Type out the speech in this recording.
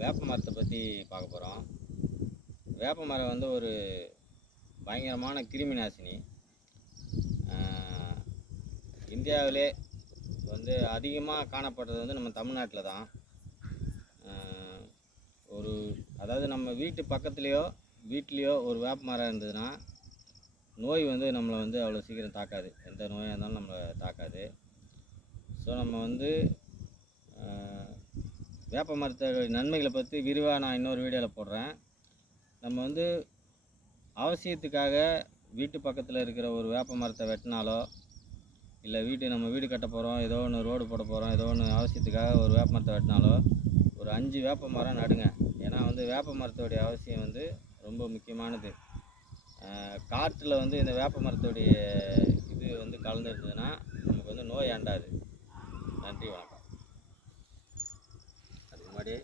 வேப்ப மரத்தை பற்றி பார்க்க போகிறோம் வேப்ப மரம் வந்து ஒரு பயங்கரமான கிருமி நாசினி. இந்தியாவிலே வந்து அதிகமாக காணப்படுறது வந்து நம்ம தமிழ்நாட்டில் தான். ஒரு அதாவது நம்ம வீட்டு பக்கத்துலேயோ வீட்லேயோ ஒரு வேப்ப மரம் இருந்ததுன்னா நோய் வந்து நம்மளை வந்து அவ்வளோ சீக்கிரம் தாக்காது. எந்த நோயாக இருந்தாலும் நம்மளை தாக்காது. ஸோ நம்ம வந்து வேப்ப மரத்தோட நன்மைகளை பற்றி விரிவாக நான் இன்னொரு வீடியோவில் போடுறேன். நம்ம வந்து அவசியத்துக்காக வீட்டு பக்கத்தில் இருக்கிற ஒரு வேப்ப மரத்தை வெட்டினாலோ இல்லை வீட்டு நம்ம வீடு கட்ட போகிறோம் ஏதோ ஒன்று ரோடு போட போகிறோம் ஏதோ ஒன்று அவசியத்துக்காக ஒரு வேப்ப மரத்தை வெட்டினாலோ ஒரு அஞ்சு வேப்ப மரம் நடுங்க. ஏன்னா வந்து வேப்ப மரத்தோடைய அவசியம் வந்து ரொம்ப முக்கியமானது. காற்றில் வந்து இந்த வேப்ப மரத்தோடைய இது வந்து கலந்துருந்ததுன்னா நமக்கு வந்து நோய் ஆண்டாது. করে